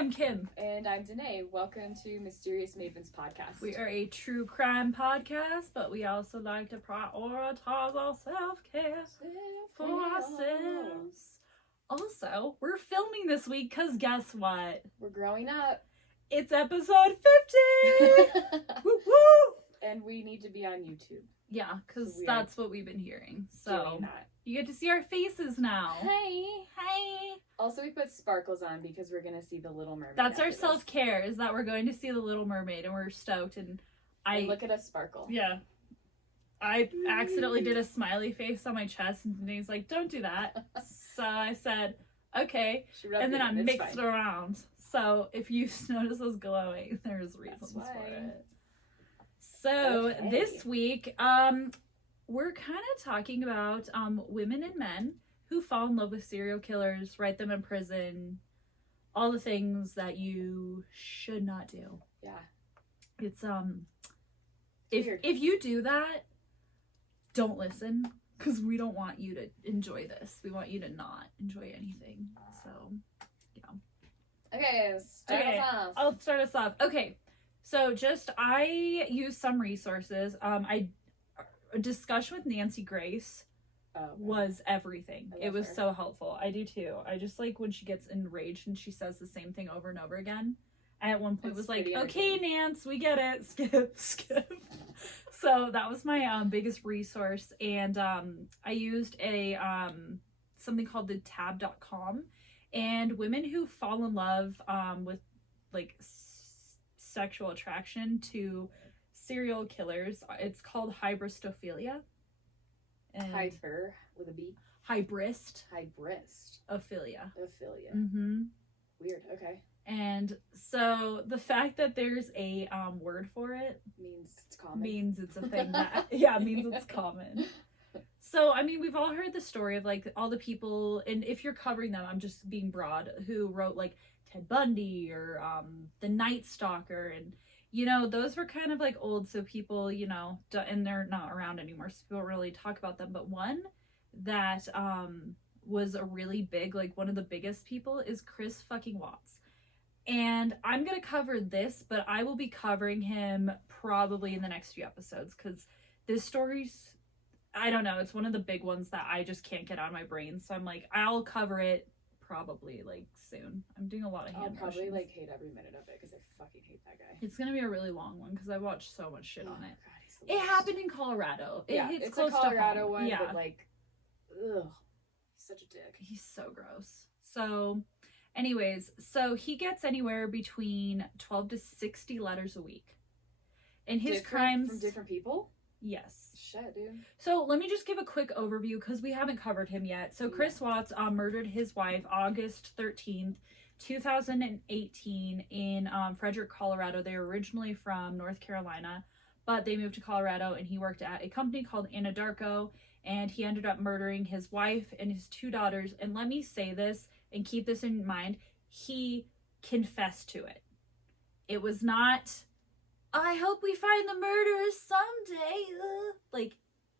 I'm Kim. And I'm Danae. Welcome to Mysterious Mavens Podcast. We are a true crime podcast, but we also like to prioritize our self-care for ourselves. Also, we're filming this week because guess what? We're growing up. It's episode 50! Woo woo! And we need to be on YouTube. Yeah, because that's what we've been hearing. So, that. You get to see our faces now. Hey! Hey! Also, we put sparkles on because we're going to see the Little Mermaid. That's our self-care, is that we're going to see the Little Mermaid, and we're stoked, and look at us sparkle. Yeah. I accidentally did a smiley face on my chest, and Danae's like, don't do that. So I said, okay. And then I mixed it around. So if you notice us glowing, there's reasons for it. So this week, we're kind of talking about women and men who fall in love with serial killers, write them in prison, all the things that you should not do. Yeah. It's if you do that, don't listen, because we don't want you to enjoy this. We want you to not enjoy anything. So, yeah. Okay, start us off. I'll start us off. Okay, so I used some resources. A discussion with Nancy Grace was everything. It was so helpful. I do too. I just like when she gets enraged and she says the same thing over and over again. And at one point was like, okay, Nance, we get it. Skip. So that was my biggest resource. And I used a something called the tab.com. And women who fall in love with like sexual attraction to serial killers, it's called hybristophilia. And Hyper with a B. Hybrist. Ophilia. Mm-hmm. Weird. Okay. And so the fact that there's a word for it means it's common. Means it's a thing that means it's common. So I mean, we've all heard the story of like all the people, and if you're covering them, I'm just being broad, who wrote like Ted Bundy or the Night Stalker, and you know, those were kind of like old, so people, you know, and they're not around anymore, so people really talk about them. But one that was a really big, like one of the biggest people is Chris fucking Watts. And I'm going to cover this, but I will be covering him probably in the next few episodes, because this story's, I don't know, it's one of the big ones that I just can't get out of my brain. So I'm like, I'll cover it probably like soon. I'm doing a lot of hand probably motions. like hate every minute of it because I fucking hate that guy. It's gonna be a really long one because I watched so much shit on it. God, it happened in Colorado. It's close a Colorado one, yeah. But like, ugh, he's such a dick. He's so gross. So, anyways, so he gets anywhere between 12 to 60 letters a week, and his crimes from different people. Yes. Shit, dude. So let me just give a quick overview because we haven't covered him yet. So Chris Watts murdered his wife August 13th, 2018 in Frederick, Colorado. They were originally from North Carolina, but they moved to Colorado, and he worked at a company called Anadarko, and he ended up murdering his wife and his 2 daughters. And let me say this and keep this in mind. He confessed to it. It was not, I hope we find the murderers someday. Like,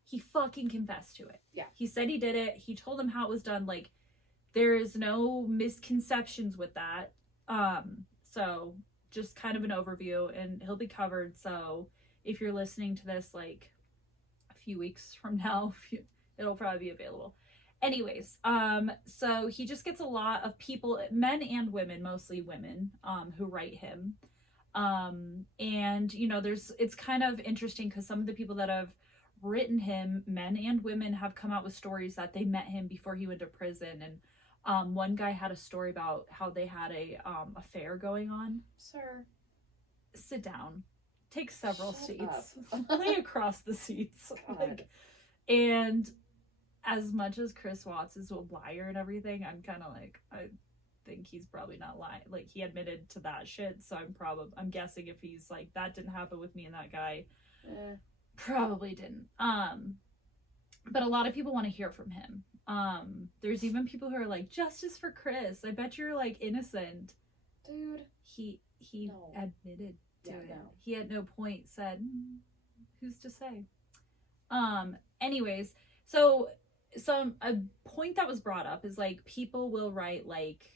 he fucking confessed to it. Yeah. He said he did it. He told them how it was done. Like, there is no misconceptions with that. So just kind of an overview, and he'll be covered. So if you're listening to this like a few weeks from now, it'll probably be available. Anyways, so he just gets a lot of people, men and women, mostly women, who write him. And you know, it's kind of interesting because some of the people that have written him, men and women, have come out with stories that they met him before he went to prison. And one guy had a story about how they had a affair going on. Sir, sit down, take several seats, up. lay across the seats. God. Like, and as much as Chris Watts is a liar and everything, I'm kind of like, I think he's probably not lying. Like, he admitted to that shit, so I'm guessing if he's like, that didn't happen with me and that guy, probably didn't. But a lot of people want to hear from him. There's even people who are like, justice for Chris. I bet you're like innocent. Dude. He admitted to it. No. He at no point said, who's to say? Anyways, so a point that was brought up is like, people will write like,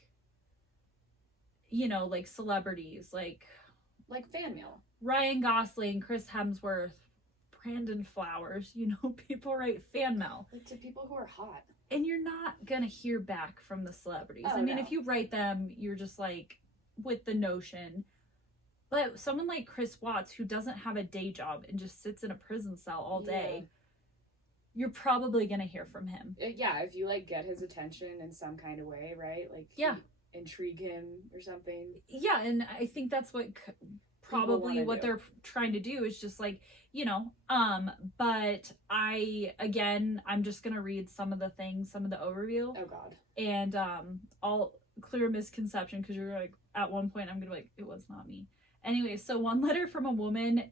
you know, like celebrities, like fan mail. Ryan Gosling, Chris Hemsworth, Brandon Flowers, you know, people write fan mail. Like to people who are hot. And you're not gonna hear back from the celebrities. Oh, I mean, no. if you write them, you're just like with the notion. But someone like Chris Watts, who doesn't have a day job and just sits in a prison cell all day, you're probably gonna hear from him. Yeah, if you like get his attention in some kind of way, right? Like, yeah, intrigue him or something. Yeah, and I think that's what probably what they're trying to do is just like, you know, but I'm just gonna read some of the overview. Oh God. And I'll clear misconception, because you're like, at one point I'm gonna be like, it was not me. Anyway, so one letter from a woman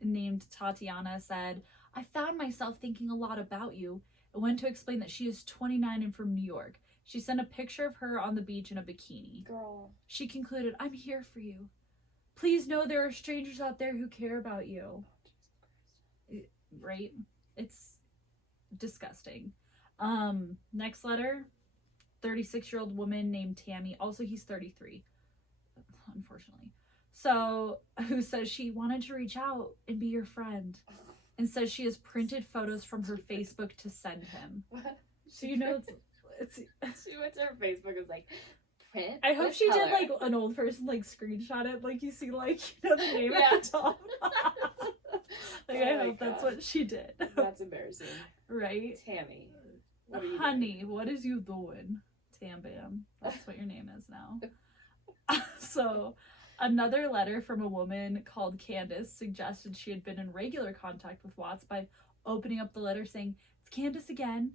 named Tatiana said, I found myself thinking a lot about you. I went to explain that she is 29 and from New York. She sent a picture of her on the beach in a bikini. Girl. She concluded, I'm here for you. Please know there are strangers out there who care about you. Right? It's disgusting. Next letter, 36-year-old woman named Tammy. Also, he's 33, unfortunately. So, who says she wanted to reach out and be your friend, and says she has printed photos from her Facebook to send him. What? So you know it's she went to her Facebook and was like, print? I hope she did like an old person like screenshot it, like you see like, you know, the name at the top. Like, I hope that's what she did. That's embarrassing. Right? Tammy. Honey, what is you doing? Tam Bam. That's what your name is now. So, another letter from a woman called Candace suggested she had been in regular contact with Watts by opening up the letter saying, it's Candace again.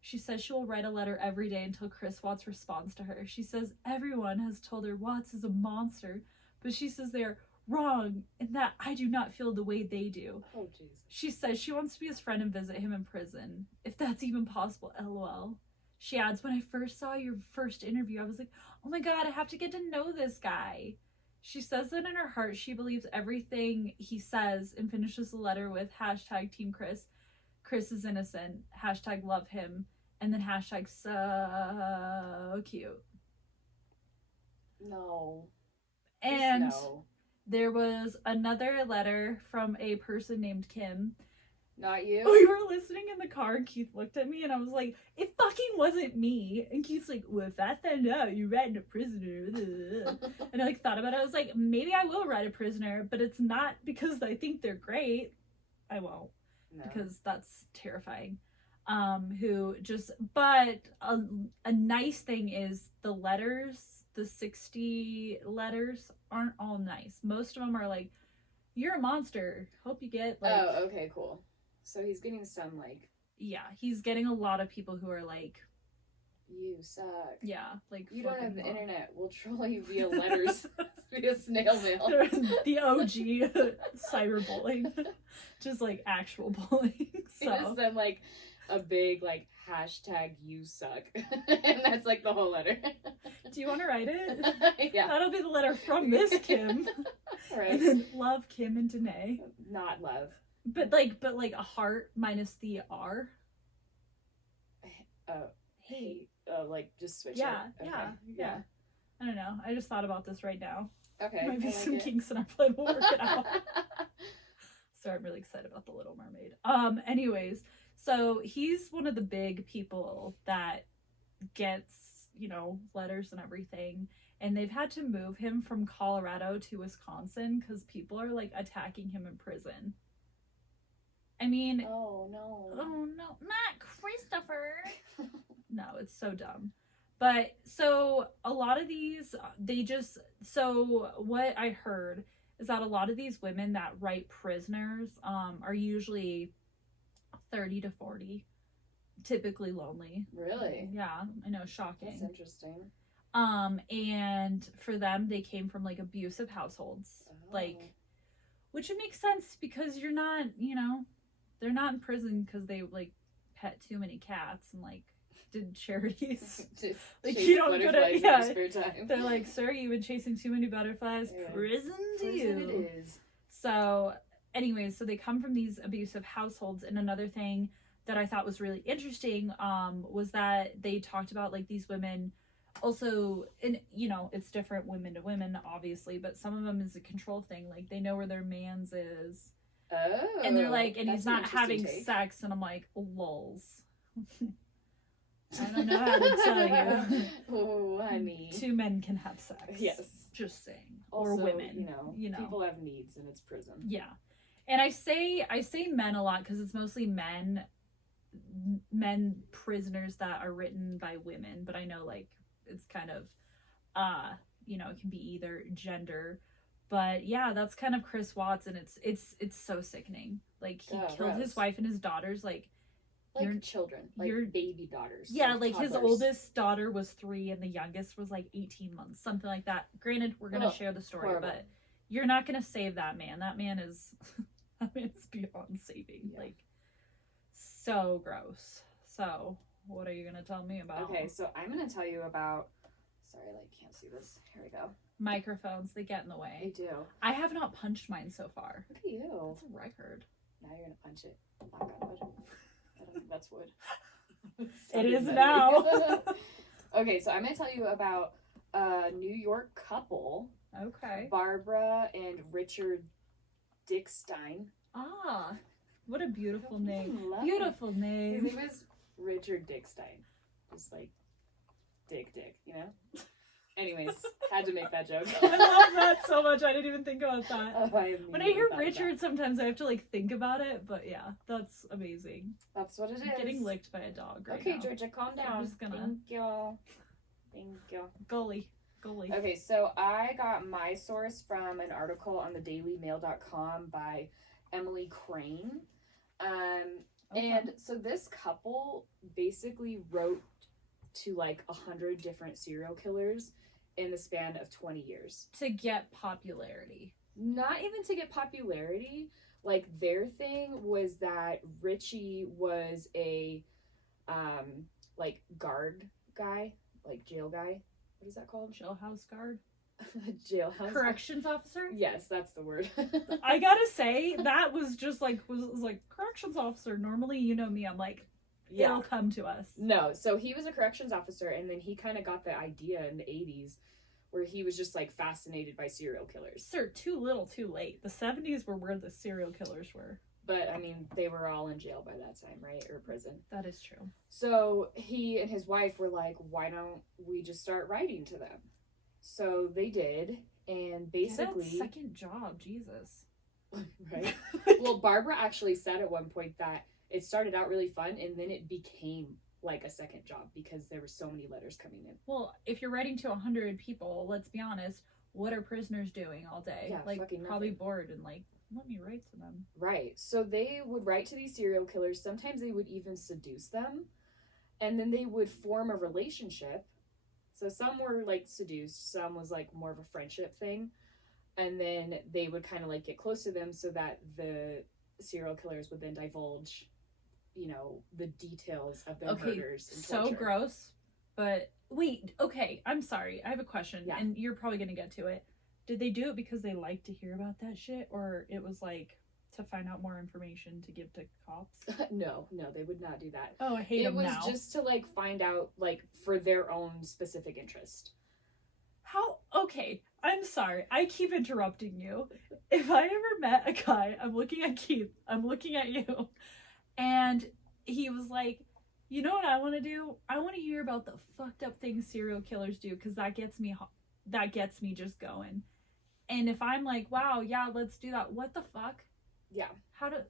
She says she will write a letter every day until Chris Watts responds to her. She says everyone has told her Watts is a monster, but she says they are wrong and that I do not feel the way they do. Oh, Jesus. She says she wants to be his friend and visit him in prison, if that's even possible, LOL. She adds, when I first saw your first interview, I was like, oh my God, I have to get to know this guy. She says that in her heart she believes everything he says and finishes the letter with hashtag Team Chris. Chris is innocent. Hashtag love him. And then hashtag so cute. No. And no. There was another letter from a person named Kim. Not you? We were listening in the car and Keith looked at me and I was like, it fucking wasn't me. And Keith's like, well, if I found out you're writing a prisoner. And I like thought about it. I was like, maybe I will write a prisoner, but it's not because I think they're great. I won't. No. Because that's terrifying. But a nice thing is the letters, the 60 letters aren't all nice. Most of them are like, you're a monster. Hope you get like. Oh, okay, cool. So he's getting some like. Yeah, he's getting a lot of people who are like. You suck. Yeah, like. You don't have the internet. We'll troll you via letters, via snail mail. The OG cyberbullying, just like actual bullying. So. Just send like a big like hashtag you suck, and that's like the whole letter. Do you want to write it? Yeah, that'll be the letter from Miss Kim. Right. And then love Kim and Danae. Not love. But like a heart minus the R. Hey. Like just switch yeah, it. Okay. Yeah. I don't know. I just thought about this right now. Okay. Might be some kinks in our play. We'll work it out. So I'm really excited about The Little Mermaid. Anyways, so he's one of the big people that gets, you know, letters and everything. And they've had to move him from Colorado to Wisconsin because people are like attacking him in prison. I mean, oh no, not Christopher. No, it's so dumb. But so a lot of these, so what I heard is that a lot of these women that write prisoners are usually 30 to 40, typically lonely. Really? Yeah, I know, shocking. That's interesting. And for them, they came from like abusive households, like, which would make sense because you're not, you know, they're not in prison because they like pet too many cats and like did charities. Like you don't go to spare time. They're like, sir, you've been chasing too many butterflies. Yeah. Prison to you. It is. So, anyways, so they come from these abusive households, and another thing that I thought was really interesting was that they talked about like these women also, and you know, it's different women to women, obviously, but some of them is a control thing. Like they know where their man's is, Oh, and they're like, and that's he's an not interesting having take. sex, and I'm like, lulz. I don't know how to tell you. Oh, honey. Two men can have sex. Yes. Just saying. Also, or women. You know, people have needs and it's prison. Yeah. And I say men a lot because it's mostly men prisoners that are written by women, but I know like it's kind of you know, it can be either gender. But yeah, that's kind of Chris Watts, and it's so sickening. Like he killed his wife and his daughters, like your children, like your baby daughters. Yeah, like toddlers. His oldest daughter was 3 and the youngest was like 18 months, something like that. Granted, we're gonna share the story, horrible. But you're not gonna save that man. That man is that man is beyond saving. Yeah. Like so gross. So what are you gonna tell me about? Okay, so I'm gonna tell you about. Sorry, like can't see this. Here we go. Microphones, they get in the way. They do. I have not punched mine so far. Look at you. That's a record. Now you're gonna punch it. Knock on wood. I don't think that's wood. It is now. Okay, so I'm gonna tell you about a New York couple. Okay. Barbara and Richard Dickstein. Ah, what a beautiful name. Beautiful name. His name is Richard Dickstein. Just like Dick, you know? Anyways, had to make that joke. I love that so much. I didn't even think about that. Oh, when I hear Richard, sometimes I have to like think about it. But yeah, that's amazing. That's what it is. I'm getting licked by a dog right okay, now. Georgia, calm down. I'm just gonna... Thank you. Thank you. Goalie. Okay, so I got my source from an article on thedailymail.com by Emily Crane. And so this couple basically wrote to like 100 different serial killers in the span of 20 years. To get popularity. Not even to get popularity. Like their thing was that Richie was a like guard guy, like jail guy. What is that called? Jailhouse guard? Jailhouse corrections officer? Yes, that's the word. I gotta say, that was just like, was like, corrections officer. Normally, you know me, I'm like, yeah, it'll come to us. No, so he was a corrections officer, and then he kind of got the idea in the 80s where he was just like fascinated by serial killers. Sir, too little, too late. The 70s were where the serial killers were. But, I mean, they were all in jail by that time, right? Or prison. That is true. So he and his wife were like, why don't we just start writing to them? So they did, and basically... Get a second job, Jesus. Right? Well, Barbara actually said at one point that it started out really fun, and then it became like a second job because there were so many letters coming in. Well, if you're writing to 100 people, let's be honest, what are prisoners doing all day? Yeah, like, probably nothing. Bored and like, let me write to them. Right. So they would write to these serial killers. Sometimes they would even seduce them. And then they would form a relationship. So some were like seduced. Some was like more of a friendship thing. And then they would kind of like get close to them so that the serial killers would then divulge, you know, the details of their murders and torture. So gross. But wait, okay, I'm sorry. I have a question. Yeah. And you're probably going to get to it. Did they do it because they like to hear about that shit, or it was like to find out more information to give to cops? No, they would not do that. Oh, I hate them now. It was just to like find out like for their own specific interest. How? Okay, I'm sorry. I keep interrupting you. If I ever met a guy, I'm looking at Keith, I'm looking at you, and he was like, you know what I want to do? I want to hear about the fucked up things serial killers do, because that gets me just going. And if I'm like, wow, yeah, let's do that. What the fuck? Yeah. How to...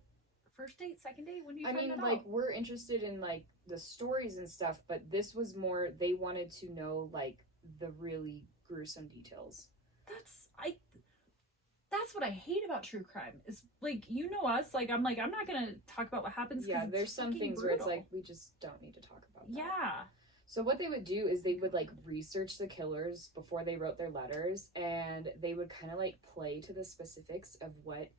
First date, second date? When do you find that out? I mean, like, we're interested in, like, the stories and stuff, but this was more, they wanted to know, like, the really gruesome details. That's what I hate about true crime. Is, like, you know us. Like, I'm not going to talk about what happens. Yeah, there's some things brutal. Where it's like, we just don't need to talk about that. Yeah. So what they would do is they would like research the killers before they wrote their letters, and they would kind of like play to the specifics of what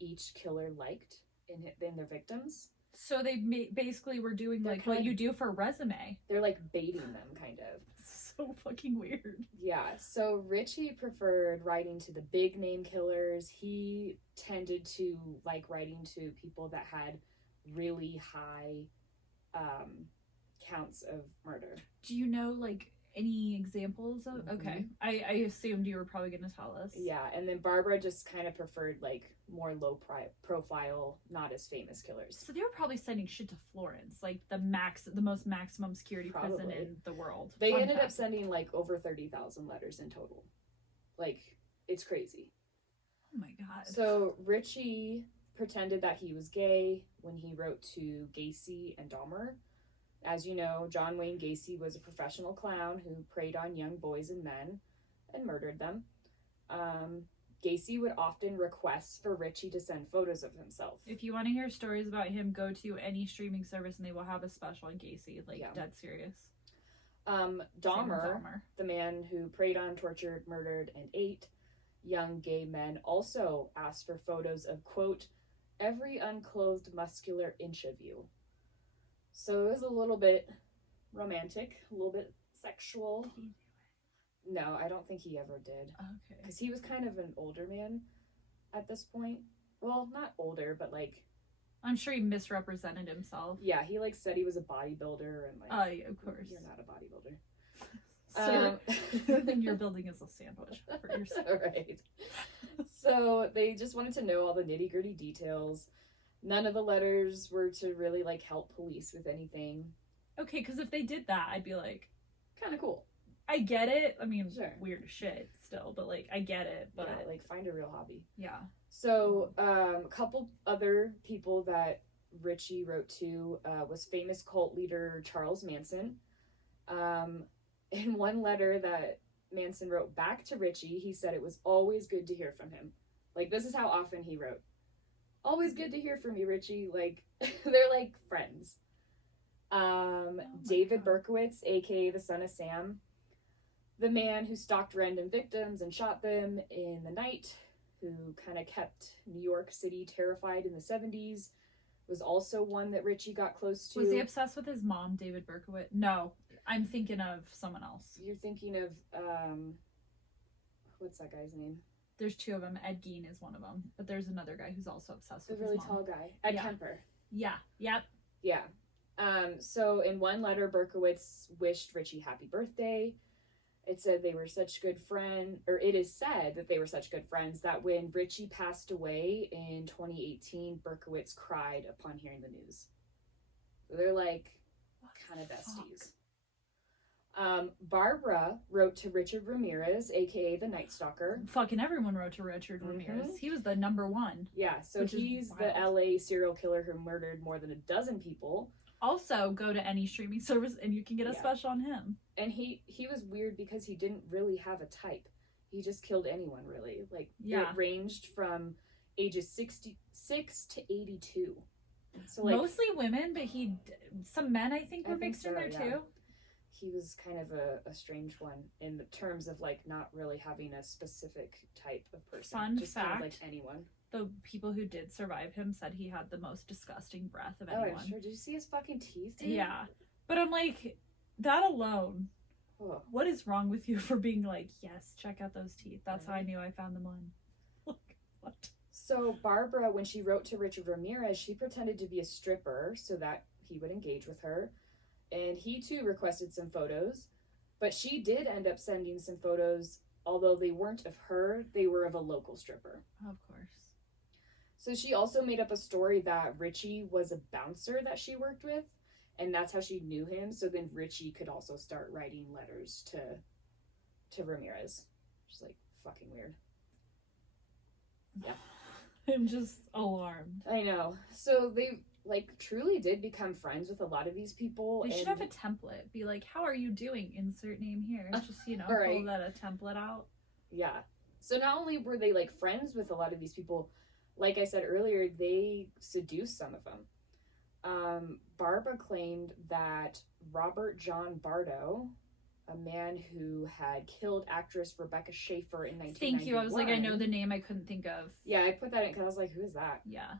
each killer liked in their victims. So they basically were doing like what you do for a resume. They're like baiting them, kind of. So fucking weird. Yeah. So Richie preferred writing to the big name killers. He tended to like writing to people that had really high counts of murder. Do you know like Any examples of? Mhm. Okay. I assumed you were probably going to tell us. Yeah, and then Barbara just kind of preferred like more low profile, not as famous killers. So they were probably sending shit to Florence, like the most maximum security prison Probably. in the world. They Fun ended up fact. sending like over 30,000 letters in total. Like, it's crazy. Oh my god. So Richie pretended that he was gay when he wrote to Gacy and Dahmer. As you know, John Wayne Gacy was a professional clown who preyed on young boys and men and murdered them. Gacy would often request for Richie to send photos of himself. If you want to hear stories about him, go to any streaming service and they will have a special on Gacy. Like, dead serious. Dahmer, the man who preyed on, tortured, murdered, and ate young gay men, also asked for photos of, quote, every unclothed muscular inch of you. So it was a little bit romantic, a little bit sexual. Did he do it? No, I don't think he ever did. Okay. Because he was kind of an older man at this point. Well, not older, but like... I'm sure he misrepresented himself. Yeah, he like said he was a bodybuilder and like... Oh, yeah, of course. You're not a bodybuilder. Sir, the thing you're building is a sandwich for yourself. Right. So they just wanted to know all the nitty-gritty details. None of the letters were to really like help police with anything. Okay, because if they did that, I'd be like, Kind of cool. I get it. I mean, Sure. weird as shit still, but like, I get it. But Yeah, like find a real hobby. yeah. So a couple other people that Richie wrote to was famous cult leader Charles Manson. In one letter that Manson wrote back to Richie, he said it was always good to hear from him. Like, this is how often he wrote. Always good to hear from you, Richie. Like, they're like friends. David God. Berkowitz, aka the son of Sam, the man who stalked random victims and shot them in the night, who kind of kept New York City terrified in the 70s, was also one that Richie got close to. Was he obsessed with his mom, David Berkowitz? No, I'm thinking of someone else. You're thinking of, what's that guy's name? There's two of them. Ed Gein is one of them, but there's another guy who's also obsessed The with really his mom. tall guy. Ed Yeah. Kemper. Yeah. Yep. Yeah. So in one letter, Berkowitz wished Richie happy birthday. It said they were such good friends, or it is said that they were such good friends that when Richie passed away in 2018, Berkowitz cried upon hearing the news. So they're like kind of besties. Barbara wrote to Richard Ramirez, aka the Night Stalker. Fucking everyone wrote to Richard Ramirez. He was the number one. Yeah, so Which is he's the wild. LA serial killer who murdered more than a dozen people. Also, go to any streaming service and you can get a Yeah. special on him. And he was weird because he didn't really have a type. He just killed anyone, really. Like, Yeah. it ranged from ages 66 to 82. So, like, Mostly women, but some men I think I were think mixed in so, there yeah. too. he was kind of a strange one in the terms of, like, not really having a specific type of person. Fun just kind of like fact. anyone. The people who did survive him said he had the most disgusting breath of Oh, anyone. I'm sure. Did you see his fucking teeth, dude? Yeah. But I'm like, that alone, Oh. what is wrong with you for being like, yes, check out those teeth. That's how I Right. knew I found them on. Like, what? So Barbara, when she wrote to Richard Ramirez, she pretended to be a stripper so that he would engage with her. And he too requested some photos. But she did end up sending some photos, although they weren't of her, they were of a local stripper. Of course. So she also made up a story that Richie was a bouncer that she worked with, and that's how she knew him. So then Richie could also start writing letters to Ramirez. Just like fucking weird. Yeah. I'm just alarmed. I know. So they like truly did become friends with a lot of these people. They should and have a template. Be like, how are you doing? Insert name here. Just, Right. pull that a template out. yeah. So not only were they like friends with a lot of these people, like I said earlier, they seduced some of them. Barbara claimed that Robert John Bardo, a man who had killed actress Rebecca Schaefer in 1991. Thank you. I was like, I know the name I couldn't think of. Yeah, I put that in because I was like, who is that? Yeah.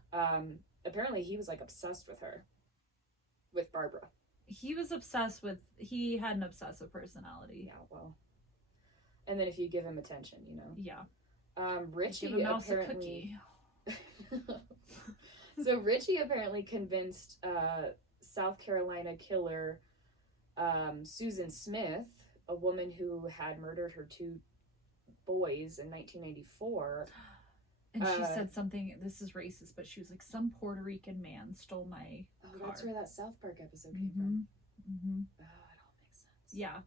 Apparently he was like obsessed with her, with Barbara. He had an obsessive personality. Yeah, well. And then if you give him attention, Yeah. Richie Give a mouse apparently. a cookie. So Richie apparently convinced South Carolina killer Susan Smith, a woman who had murdered her 2 boys in 1994. And she said something, this is racist, but she was like, some Puerto Rican man stole my car. That's where that South Park episode came from. Mm-hmm. Oh, it all makes sense. Yeah.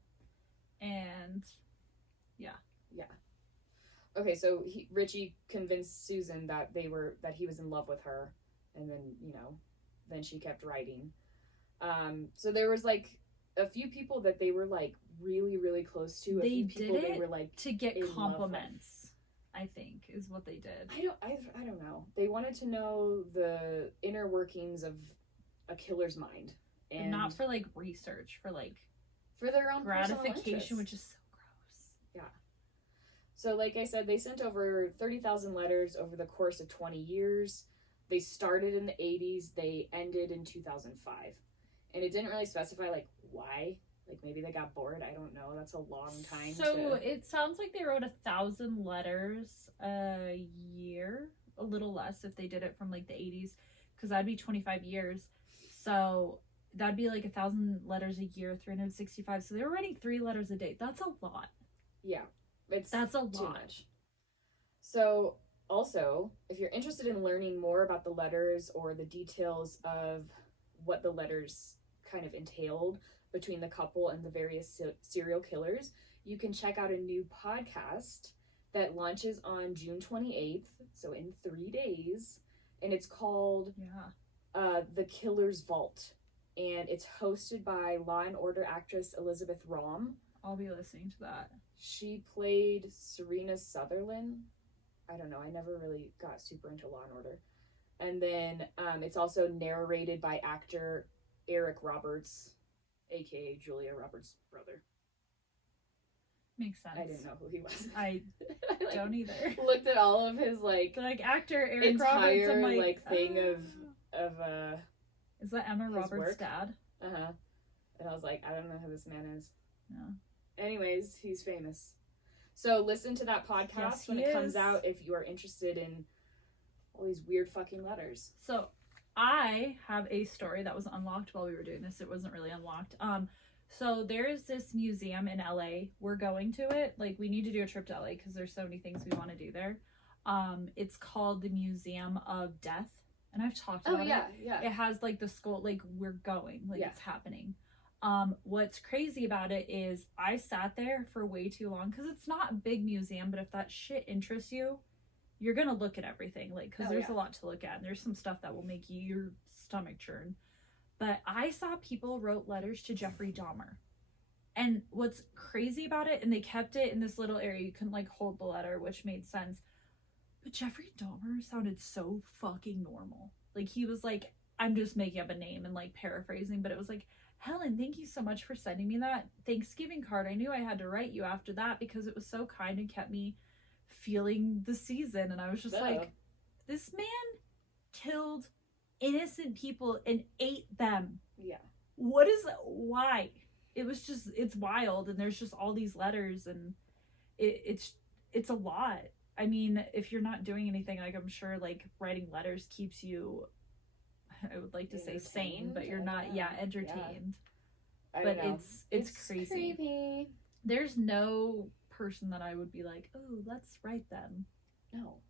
And, yeah. Okay, so Richie convinced Susan that he was in love with her, and then, then she kept writing. So there was, like, a few people that they were, like, really, really close to. They were, like, to get compliments, I think, is what they did. I don't know. They wanted to know the inner workings of a killer's mind. And not for, like, research, for, like, for their own gratification, which is so gross. Yeah. So, like I said, they sent over 30,000 letters over the course of 20 years. They started in the 80s. They ended in 2005. And it didn't really specify, like, why. Like, maybe they got bored. I don't know. That's a long time. So, it sounds like they wrote 1,000 letters a year. A little less if they did it from, like, the 80s. Because that'd be 25 years. So, that'd be, like, 1,000 letters a year, 365. So, they were writing 3 letters a day. That's a lot. Yeah. That's a lot. Too much. So, also, if you're interested in learning more about the letters or the details of what the letters kind of entailed between the couple and the various serial killers, you can check out a new podcast that launches on June 28th, so in 3 days, and it's called The Killer's Vault, and it's hosted by Law & Order actress Elizabeth Rom. I'll be listening to that. She played Serena Sutherland. I don't know. I never really got super into Law & Order. And then it's also narrated by actor Eric Roberts, a.k.a. Julia Roberts' brother. Makes sense. I didn't know who he was. I don't either. Looked at all of his, like... actor Eric entire, Roberts, I'm like thing of is that Emma Roberts' work? dad? Uh-huh. And I was like, I don't know who this man is. No. Anyways, he's famous. So listen to that podcast when it comes out if you are interested in all these weird fucking letters. So I have a story that was unlocked while we were doing this. It wasn't really unlocked. So there is this museum in LA. We're going to it. Like, we need to do a trip to LA because there's so many things we want to do there. It's called the Museum of Death. And I've talked about it. Yeah. It has, like, the skull, like, we're going. Like, it's happening. What's crazy about it is I sat there for way too long because it's not a big museum, but if that shit interests you, you're gonna look at everything, like, because there's a lot to look at, and there's some stuff that will make your stomach churn. But I saw people wrote letters to Jeffrey Dahmer, and what's crazy about it, and they kept it in this little area, you couldn't, like, hold the letter, which made sense, but Jeffrey Dahmer sounded so fucking normal. Like, he was like, I'm just making up a name and, like, paraphrasing, but it was like, Helen, thank you so much for sending me that Thanksgiving card. I knew I had to write you after that because it was so kind and kept me feeling the season. And I was just like, this man killed innocent people and ate them. Yeah. Why? It was just, it's wild. And there's just all these letters and it's a lot. I mean, if you're not doing anything, like, I'm sure, like, writing letters keeps you, I would like to say sane, but you're not, entertained. Yeah. But it's crazy. Creepy. There's no person that I would be like, oh, let's write them. No,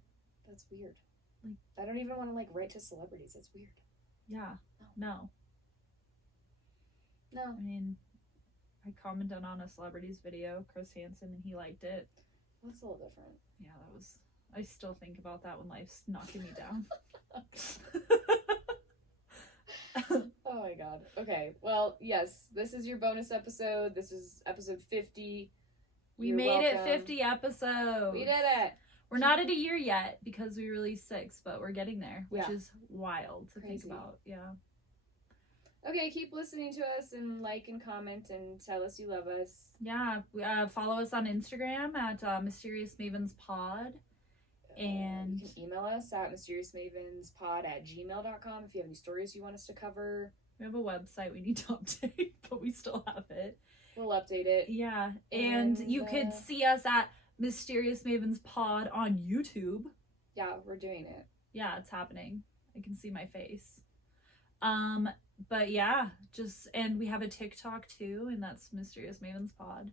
that's weird. Like, I don't even want to, like, write to celebrities. That's weird. Yeah. No. I mean, I commented on a celebrity's video, Chris Hansen, and he liked it. That's a little different. Yeah, I still think about that when life's knocking me down. Oh my god. Okay, well, yes, this is your bonus episode. This is episode 50. We made it 50 episodes. We did it. We're not at a year yet because we released 6, but we're getting there, which is wild to think about. Yeah. Okay, keep listening to us and like and comment and tell us you love us. Yeah, follow us on Instagram at Mysterious Mavens Pod. And you can email us at mysteriousmavenspod@gmail.com if you have any stories you want us to cover. We have a website we need to update, but we still have it. We'll update it. Yeah, and you could see us at Mysterious Mavens Pod on YouTube. Yeah, we're doing it. Yeah, it's happening. I can see my face. But yeah, and we have a TikTok too, and that's Mysterious Mavens Pod.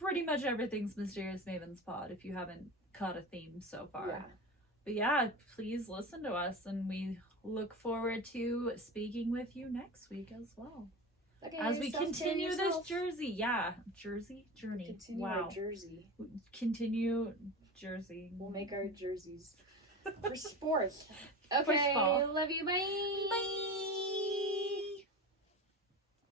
pretty much everything's Mysterious Mavens Pod if you haven't caught a theme so far. Yeah. But yeah, please listen to us, and we look forward to speaking with you next week as well. Okay, As we continue this Jersey. Yeah. Jersey journey. Continue wow. our Jersey. Continue Jersey. We'll make our jerseys for sports. Okay, Push ball. love you. Bye. Bye.